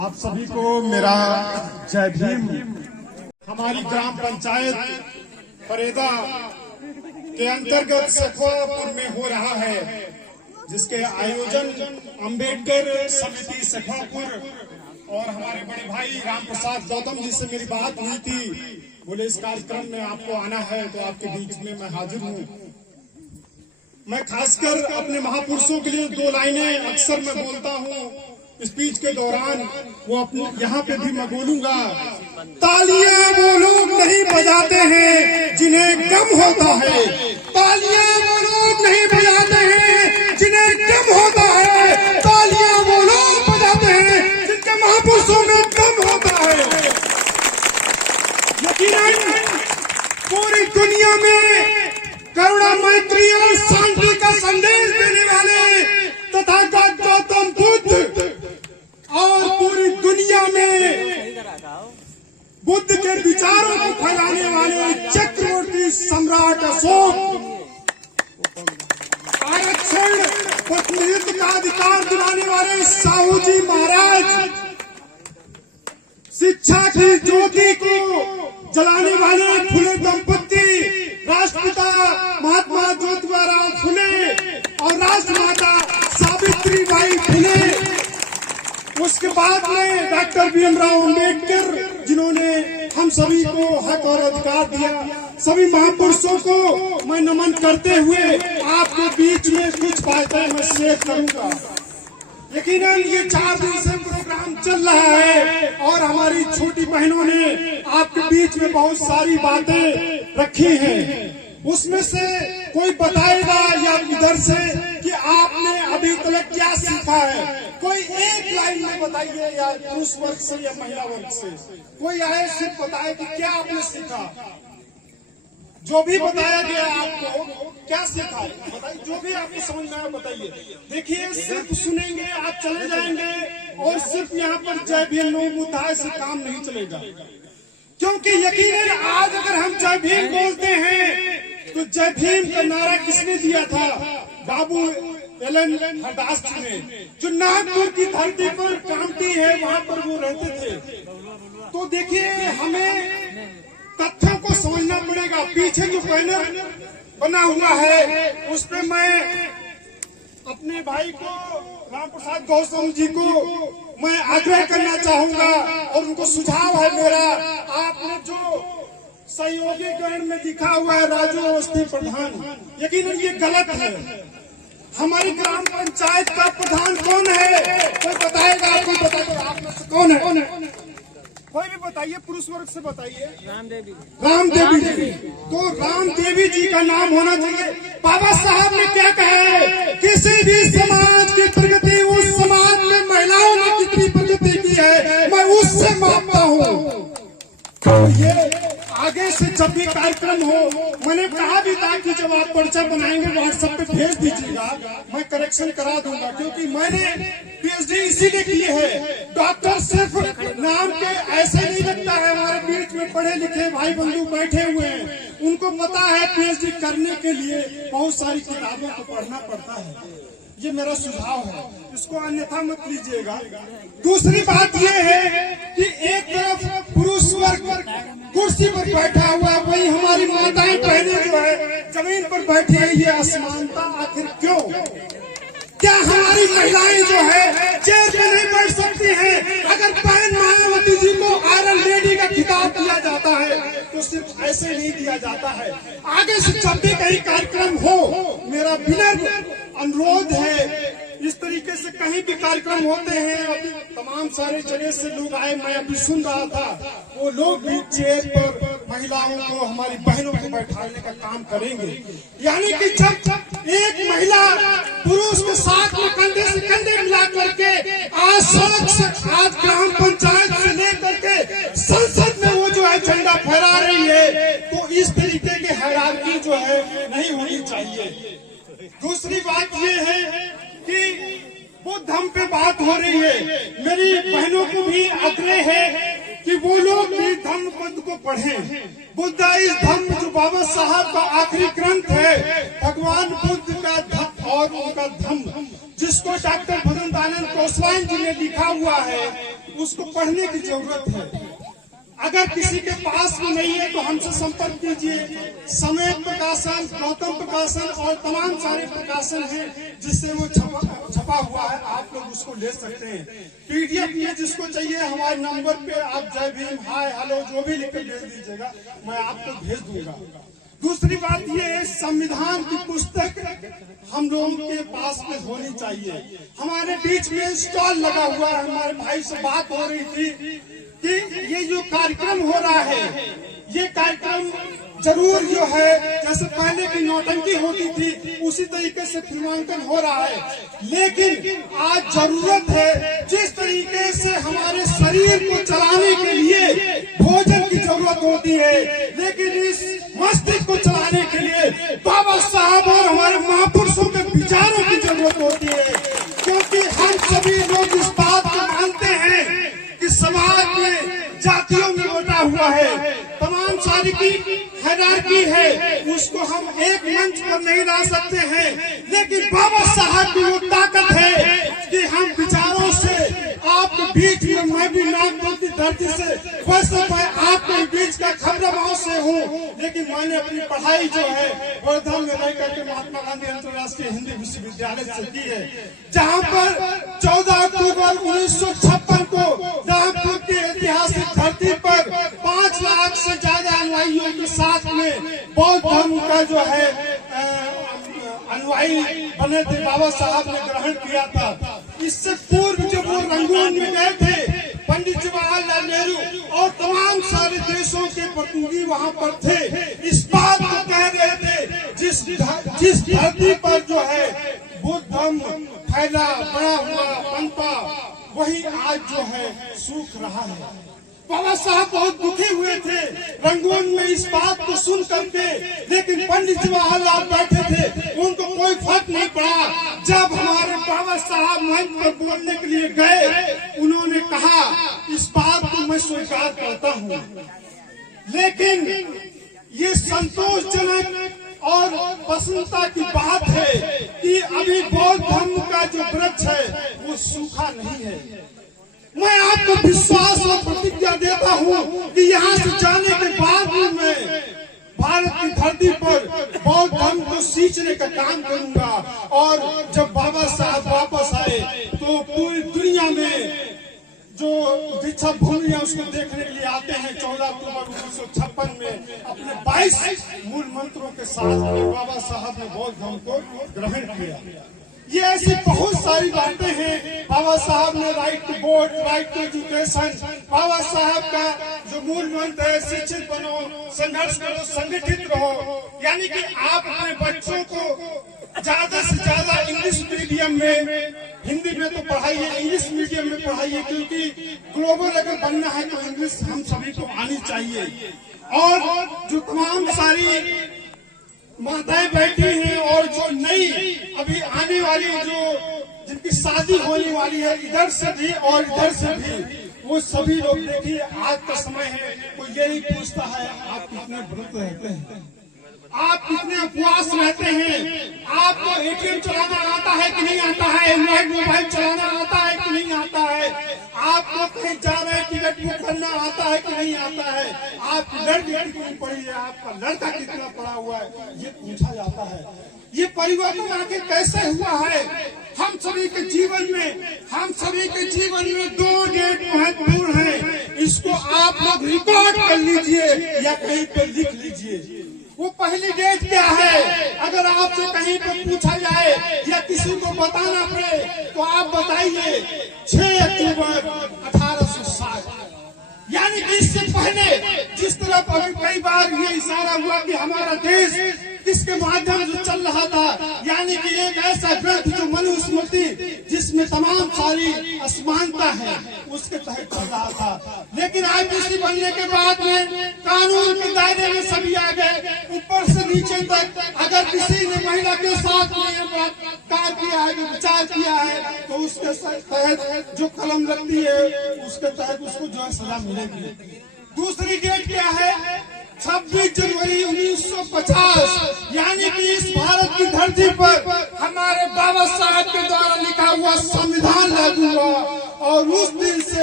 आप सभी को मेरा जय भीम। हमारी ग्राम पंचायत परेदा के अंतर्गत सखवापुर में हो रहा है, जिसके आयोजन अंबेडकर समिति सखवापुर और हमारे बड़े भाई राम प्रसाद गौतम जी से मेरी बात हुई थी। बोले इस कार्यक्रम में आपको आना है, तो आपके बीच में मैं हाजिर हूँ। मैं खासकर अपने महापुरुषों के लिए दो लाइनें अक्सर मैं बोलता हूँ स्पीच के दौरान, वो अपने यहाँ पे भी मैं बोलूंगा। तालियां वो लोग नहीं बजाते हैं जिन्हें गम होता है, तालियां वो लोग नहीं बजाते हैं जिन्हें गम होता है, तालियां वो लोग बजाते हैं जिनके महापुरुषों में गम होता है। यकीनन पूरी दुनिया में करुणा, मैत्री और शांति का संदेश देने वाले तथागत गौतम बुद्ध और पूरी दुनिया में बुद्ध के विचारों को फैलाने वाले चक्रवर्ती सम्राट अशोक, आरक्षण प्रतिनिधित्व का अधिकार दिलाने वाले साहू जी महाराज, शिक्षा की ज्योति को जलाने वाले फुले दंपति, राष्ट्रपिता महात्मा ज्योतिबा फुले और राष्ट्रमाता सावित्रीबाई फुले, उसके बाद में डॉक्टर भीमराव अम्बेडकर, जिन्होंने हम सभी को हक और अधिकार दिया। सभी महापुरुषों को मैं नमन करते हुए आपके बीच में कुछ बातें मैं शेयर करूंगा। यकीनन ये 4 दिन से प्रोग्राम चल रहा है और हमारी छोटी बहनों ने आपके बीच में बहुत सारी बातें रखी हैं। उसमें से कोई बताएगा या इधर से कि आपने अभी तक क्या सीखा है, कोई एक लाइन में बताइए, या पुरुष वर्ग से या महिला वर्ग से कोई आए सिर्फ बताए कि क्या आपने सीखा। जो भी बताया गया आपको क्या सीखा है बताइए, जो भी आपको समझ में आया बताइए। देखिए, सिर्फ सुनेंगे आप चले जाएंगे और सिर्फ यहाँ पर जय भीम मुद्दा से काम नहीं चलेगा, क्योंकि यकीनन आज अगर हम जय भीम बोलते हैं तो जय भीम का नारा किसने दिया था? बाबू एलन हरदास जी ने, जो नागपुर की धरती पर कामटी है वहाँ पर वो रहते थे। तो देखिए, हमें तथ्यों को समझना पड़ेगा। पीछे जो बैनर बना हुआ है उस पे मैं अपने भाई को राम प्रसाद गौतम जी को मैं आग्रह करना चाहूंगा और उनको सुझाव है मेरा, आपने जो सहयोगी गण में लिखा हुआ है राजू अवस्थी प्रधान, यकीनन ये गलत है। हमारी ग्राम पंचायत का प्रधान कौन है? कोई बताएगा? कोई बताएगा? आप में से कौन है? कोई भी बताइए, पुरुष वर्ग से बताइए। रामदेवी जी। तो रामदेवी जी का नाम होना चाहिए। बाबा साहब ने क्या कहा है? किसी भी समाज की प्रगति उस समाज में महिलाओं ने कितनी प्रगति की है मैं उससे मापता हूँ। तो ये आगे से जब भी कार्यक्रम हो, मैंने कहा भी था कि जब आप पर्चा बनाएंगे व्हाट्सएप पे भेज दीजिएगा, मैं करेक्शन करा दूंगा, क्योंकि मैंने पीएचडी इसीलिए की है। डॉक्टर सिर्फ नाम के ऐसे नहीं लगता है। हमारे बीच में पढ़े लिखे भाई बंधु बैठे हुए हैं, उनको पता है पीएचडी करने के लिए बहुत सारी किताबों को पढ़ना पड़ता है। ये मेरा सुझाव है, इसको अन्यथा मत लीजिएगा। दूसरी बात ये है कि एक तरफ पुरुष वर्ग कुर्सी पर बैठा हुआ, वही हमारी माताएं बहनें जो है जमीन पर बैठी है। ये असमानता आखिर क्यों? क्या हमारी महिलाएं जो है चेयर पे नहीं बैठ सकती हैं? अगर बहन मायावती जी को आयरन लेडी का खिताब दिया जाता है तो सिर्फ ऐसे नहीं दिया जाता है। आगे से जब भी कहीं कार्यक्रम हो, मेरा विनम्र अनुरोध है, इस तरीके से कहीं भी कार्यक्रम होते हैं, अभी तमाम सारे जगह से लोग आए, मैं अभी सुन रहा था, वो लोग भी चेयर पर महिलाओं को, हमारी बहनों को बैठाने का काम करेंगे। यानी कि जब एक महिला पुरुष के साथ में कंधे से कंधे मिला करके आज सड़क से, आज ग्राम पंचायत से लेकर के संसद में वो जो है झंडा फहरा रही है, तो इस तरीके की हायरार्की जो है नहीं होनी चाहिए। दूसरी बात ये है कि बुद्ध हम पे बात हो रही है, मेरी बहनों को भी आग्रह है कि वो लोग भी धम्म पद को पढ़ें। बुद्ध इस धम्म जो बाबा साहब का आखिरी ग्रंथ है, भगवान बुद्ध का धम्म और उनका धम्म, जिसको डॉक्टर भजन दानंद गोस्वामी जी ने लिखा हुआ है, उसको पढ़ने की जरूरत है। अगर किसी के पास में नहीं है तो हमसे संपर्क कीजिए। समय प्रकाशन, गौतम प्रकाशन और तमाम सारे प्रकाशन हैं जिससे वो छपा हुआ है, आप लोग उसको ले सकते हैं। पीडीएफ में जिसको चाहिए हमारे नंबर पे आप जय भीम, हाय, हेलो जो भी लिख के भेज दीजिएगा, मैं आपको भेज दूंगा। दूसरी बात ये है, संविधान की पुस्तक हम लोगों के पास में होनी चाहिए। हमारे बीच में स्टॉल लगा हुआ है, हमारे भाई से बात हो रही थी कि ये जो कार्यक्रम हो रहा है, ये कार्यक्रम जरूर जो है जैसे पहले की नौटंकी होती थी उसी तरीके से फिल्मांकन हो रहा है, लेकिन आज जरूरत है जिस तरीके से हमारे शरीर को चलाने के लिए भोजन की जरूरत होती है, लेकिन इस मस्तिष्क को चलाने के लिए बाबा साहब और हमारे महापुरुषों के विचारों की जरूरत होती है। क्योंकि हम सभी लोग इस बात को मानते हैं कि समाज में जातियों में बटा हुआ है, तमाम सारी की हायरार्की है, उसको हम एक मंच पर नहीं ला सकते हैं, लेकिन बाबा साहब की वो ताकत है कि हम विचारों से आपके बीच में, मैं भी नागपुर की धरती से, वैसे मैं आपके बीच का खबरगांव से हूँ, लेकिन मैंने अपनी पढ़ाई जो है वर्धा में रह करके महात्मा गांधी अंतर्राष्ट्रीय हिंदी विश्वविद्यालय से की है, जहाँ पर 14 अक्टूबर 1956 को नागपुर की ऐतिहासिक धरती पर 5 लाख से ज्यादा अनुयायियों के साथ में बौद्ध धर्म का जो है अनुयायी बने थे, बाबा साहब ने ग्रहण किया था। इससे पूर्व जब वो रंगून में गए थे, पंडित जवाहरलाल नेहरू और तमाम सारे देशों के प्रतिनिधि वहाँ पर थे, इस बात को कह रहे थे जिस धरती पर जो है बुद्ध धर्म फैला, बड़ा हुआ, पनपा, वही आज जो है सूख रहा है। बाबा साहब बहुत दुखी हुए थे रंगून में इस बात को सुन करके, लेकिन पंडित जवाहरलाल बैठे थे, उनको कोई फर्क नहीं पड़ा। जब हमारे बाबा साहब मंच पर बोलने के लिए गए, उन्होंने कहा इस बात को मैं स्वीकार करता हूँ, लेकिन ये संतोषजनक और प्रसन्नता की बात है कि अभी बौद्ध धर्म का जो वृक्ष है वो सूखा नहीं है। मैं आपको विश्वास और प्रतिज्ञा देता हूँ कि यहाँ से जाने के बाद भी मैं भारत की धरती पर बौद्ध धर्म को सींचने का काम करूंगा, और जब बाबा साहब वापस आए तो पूरी दुनिया में जो दीक्षा भूमि है उसको देखने के लिए आते हैं। 14 अक्टूबर 1956 में अपने 22 मूल मंत्रों के साथ में बाबा साहब ने बौद्ध धर्म को ग्रहण किया। ये ऐसी बहुत सारी बातें हैं। बाबा साहब ने right to vote, right to education, बाबा साहब का जो मूल मंत्र है शिक्षित बनो, संघर्ष करो, संगठित रहो, यानी कि आप अपने बच्चों को ज्यादा से ज्यादा इंग्लिश मीडियम में, हिंदी में तो पढ़ाइए, इंग्लिश मीडियम में पढ़ाइए, क्योंकि ग्लोबल अगर बनना है तो इंग्लिश हम सभी को आनी चाहिए। और जो तमाम सारी माताएं बैठी हैं और जो नई अभी आने वाली जो जिनकी शादी होने वाली है, इधर से भी और इधर से भी, वो सभी लोग देखिए आज का समय है, वो यही पूछता है आप कितने व्रत रहते हैं, आप कितने उपवास रहते हैं, आपको एटीएम चलाना आता है कि नहीं आता है, एंड्रॉइड मोबाइल चलाना आता है कि नहीं आता है, आपको कहीं जा रहे हैं टिकट बुक करना आता है कि नहीं आता है, आपकी लड़की कितनी पढ़ी है, आपका लड़का कितना पढ़ा हुआ है, ये पूछा जाता है। ये परिवर्तन आगे कैसे हुआ है हम सभी के जीवन में? हम सभी के जीवन में 2 डेट महत्वपूर्ण है, इसको आप लोग रिकॉर्ड कर लीजिए या कहीं पे लिख लीजिए। वो पहली डेट क्या है? अगर आपसे कहीं पे पूछा जाए या किसी को बताना पड़े तो आप बताइए 6 अक्टूबर 1860। यानी कि इससे पहले जिस तरफ अभी कई बार ये इशारा हुआ कि हमारा देश किसके माध्यम से चल रहा था, यानी कि एक ऐसा ग्रंथ जो मनुस्मृति जिसमें तमाम सारी असमानता है उसके तहत चल रहा था। लेकिन आईपीसी बनने के बाद में कानून के दायरे में सभी आ गए, ऊपर से नीचे तक। अगर किसी ने महिला के साथ कार्य किया है, विचार किया है, तो उसके तहत जो कलम लगती है उसके तहत उसको जो है सजा मिलेगी। दूसरी डेट क्या है? 26 जनवरी 1950, यानी कि इस भारत की धरती पर हमारे बाबा साहब के द्वारा लिखा हुआ संविधान लागू हुआ, और उस दिन से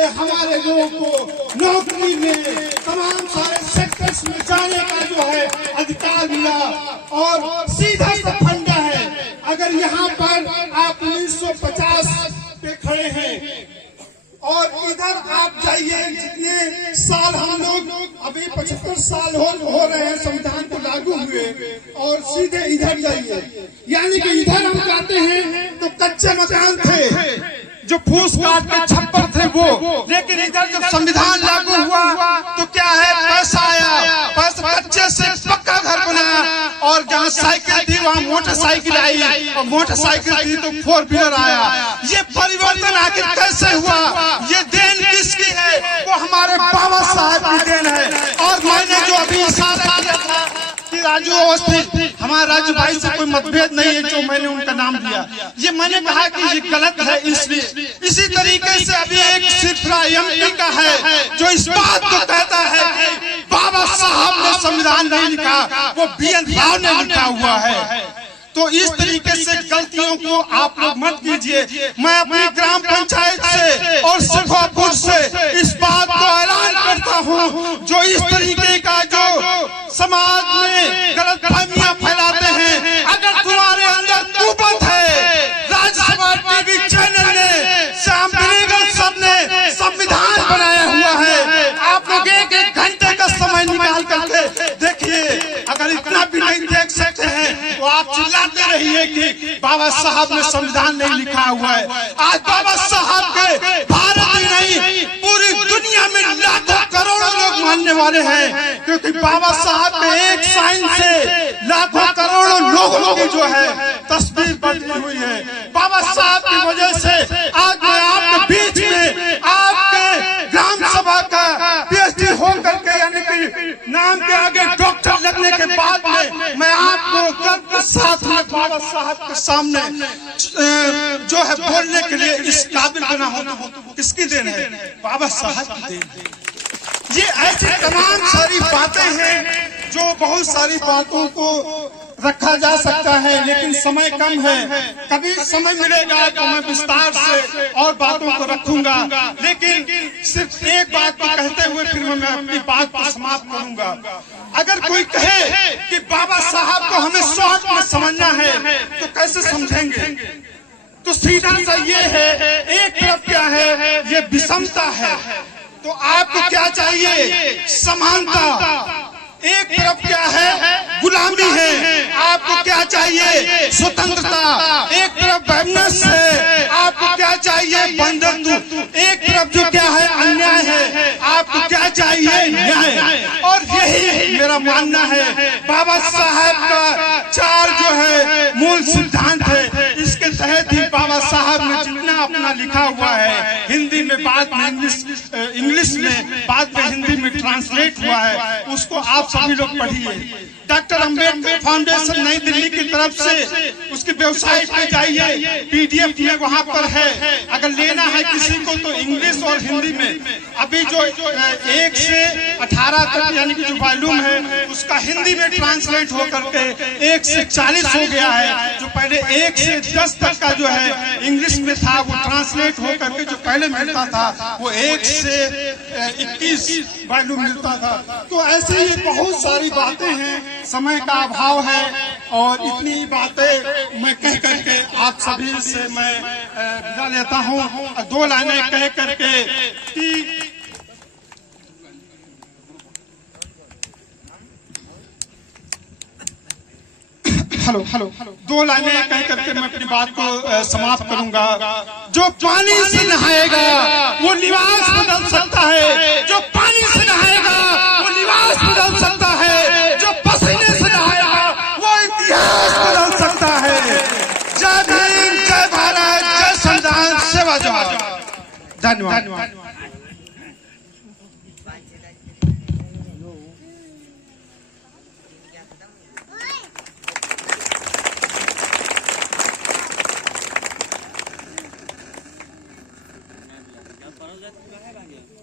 हमारे लोगों को नौकरी में तमाम सारे सेक्टर्स में जाने का जो है अधिकार मिला और सीधा सा फंडा है। अगर यहाँ पर आप 1950 पे खड़े हैं और इधर आप जाइए, जितने साल हम लोग अभी 75 साल हो रहे हैं संविधान को लागू हुए, और सीधे इधर जाइए, यानी कि इधर हम जाते हैं तो कच्चे मकान थे जो फूस काट के छप्पर थे वो, लेकिन इधर जब संविधान लागू हुआ तो क्या है, पैसा आया, पैसा कच्चे से पक्का घर बना, और जहाँ साइकिल थी वहाँ मोटरसाइकिल आई, और मोटरसाइकिल थी तो 4 व्हीलर आया। ये परिवर्तन आखिर कैसे हुआ, ये देन किसकी है? वो हमारे बाबा साहब की देन है। और मैंने जो अभी इशारा किया था कि राजू अवस्थी, हमारे राजू भाई से कोई मतभेद नहीं है जो मैंने उनका नाम दिया, ये मैंने कहा कि ये गलत है इसलिए। इसी तरीके से अभी एक सिरफरा एमपी का है जो इस बात को कहता है कि बाबा साहब ने संविधान नहीं लिखा, वो BN राव ने लिखा हुआ है। तो इस तरीके से गलतियों को आप लोग मत कीजिए। मैं अपनी ग्राम पंचायत से और सिखापुर से इस बात को ऐलान करता हूँ, जो इस तरीके का जो समाज में गलतफहमियां फैलाते हैं, अगर तुम्हारे अंदर कुबत है, राज्यसभा टीवी चैनल ने, श्याम बेनेगल साहब ने संविधान बनाया हुआ है, आप लोग एक घंटे का समय निकाल करके देखिए। अगर इतना भी नहीं देख सकते हैं तो आप चिल्लाते रहिए कि बाबा साहब ने संविधान नहीं लिखा हुआ है। आज बाबा साहब के भारत ही नहीं पूरी दुनिया में लाखों करोड़ों लोग मानने वाले हैं, क्योंकि बाबा साहब के एक साइन से लाखों करोड़ों लोगों की जो है तस्वीर बदली हुई है। बाबा साहब की वजह से आज मैं आपके बीच में आपके ग्राम सभा का PhD होकर के, यानी कि नाम के आगे डॉक्टर लगने के बाद में मैं आपको गर्व के साथ में बाबा साहब के सामने जो है बोलने के लिए इस काबिल बना हूँ। किसकी देन है? बाबा साहब की देन है। ये ऐसी तमाम सारी बातें हैं जो बहुत सारी बातों को रखा जा सकता है, लेकिन समय कम है। कभी समय मिलेगा तो मैं विस्तार से और बातों को रखूंगा, लेकिन सिर्फ एक बात को कहते हुए फिर मैं अपनी बात को समाप्त करूंगा। अगर कोई कहे कि बाबा साहब को हमें शॉर्ट में समझना है तो कैसे समझेंगे? तो सीधा सा ये है, एक तरफ क्या है, ये विषमता है, तो आपको क्या चाहिए? समानता। एक तरफ क्या है? गुलामी है, आपको क्या चाहिए? स्वतंत्रता। एक तरफ वैमनस्य है, आपको क्या चाहिए? बंधुत्व। एक तरफ जो क्या है? अन्याय है, आपको क्या चाहिए? न्याय। और यही मेरा मानना है। बाबा साहब का 4 जो है मूल सिद्धांत है, इसके तहत ही बाबा साहब ने जितना अपना लिखा हुआ है, हिंदी में, बाद में इंग्लिश में, बाद में हिंदी में ट्रांसलेट हुआ है, उसको आप सभी लोग पढ़िए। डॉक्टर अंबेडकर फाउंडेशन नई दिल्ली की तरफ से उसकी वेबसाइट पे जाइए, PDF में वहाँ पर है। अगर लेना है किसी को तो इंग्लिश और हिंदी में। अभी जो 1 से 18 तक यानी कि जो वॉल्यूम है उसका हिंदी में ट्रांसलेट होकर के 1 से 40 हो गया है। जो पहले 1 से 10 तक का जो है इंग्लिश में था, वो ट्रांसलेट होकर के जो पहले मिलता था वो 1 से 21 वॉल्यूम मिलता था। तो ऐसे ही बहुत सारी बातें हैं, समय का अभाव है, और इतनी बातें मैं कह करके आप सभी से मैं विदा लेता हूँ। 2 लाइनें कह करके कि हेलो 2 लाइनें कह करके मैं अपनी बात को समाप्त करूंगा। जो पानी से नहाएगा वो निवास बदल सकता है, जो पानी से नहाएगा वो निवास बदल सकता है, जो पसीने से नहाएगा वो इतिहास बदल सकता है। जय भीम, जय भारत, जय संविधान, सेवा जवान। धन्यवाद। परस जाती है